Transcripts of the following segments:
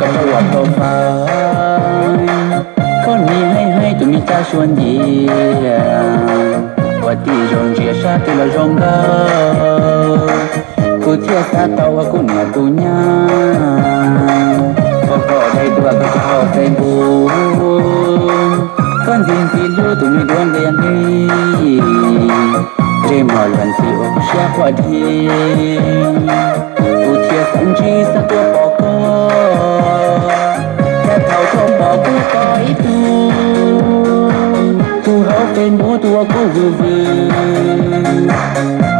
กับตัวโปรไฟล์คนนี้ให้ตัวมีจ้าชวนเยี่ยว่าที่จงเจียชาที่เราจงก็กูเทียสาตัวว่ากูเนี่ยกูเนี่ยก็ได้ตัวก็จะเข้าเฟซบุ๊กคนจริงที่รู้ตัวมีดวงเรียนดีเรียมหอลันสิโอเชียกว่าดีกูเทียสังจีสักตัวปอกเขาทงบอกกูต่อยตูเขาเป็นหมูตัวกูวื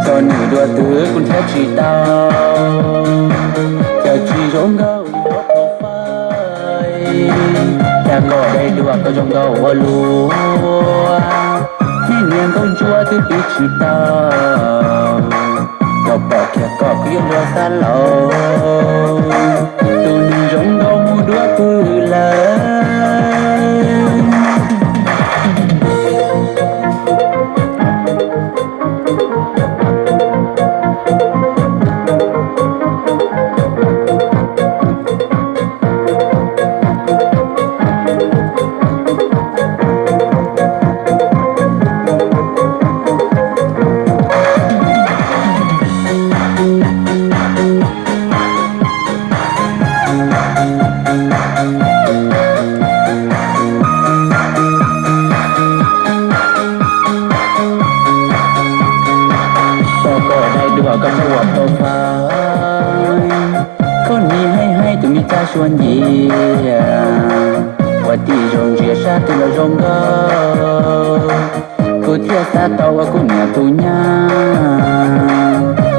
จนหนูดัวตื้อคุณแค่ชีตาจะชีจงเขาอีกพอไฟแต่ก็ได้ดูก็จงเขาว่าลัวนี่เนียนต้องจัวที่ปีชีตาก็บอกแค่ก็เพียงรัวซาลอตัวนี้จงเขาหมูดัวตื้อกับตัวโปรไฟล์คนนี้ให้ตัวมีจ้าชวนเยี่ยว่าที่จงเจียชาที่เราจงก็กูเทียสาตัวว่ากูเนี่ยกูเนี่ย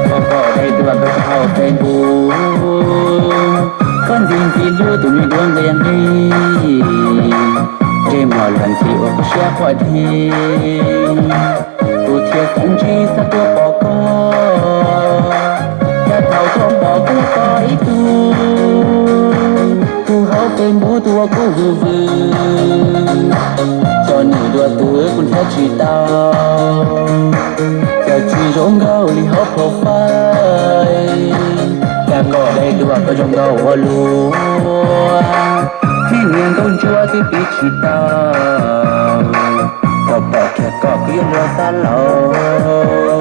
ก็ได้ตัวก็จะเข้าเฟซบุ๊กคนจริงที่รู้ตัวมีดวงเรียนดีเรียมหอลันสิโอเชียกว่าดีกูเทียสังจีสักตัวปอกเขาทงบอกกูต่อยตูเขาเป็นหมูตัวกูวืจนหนูดัวตื้อคุณแค่ชีตาจะชีจงเขาลีฮอปโปรไฟล์แต่ก็ได้ดูก็จงเขาว่าลัวที่เนียนต้องจัวที่ปีชีตาก็บอกแค่ก็เพียงรัวซาลอ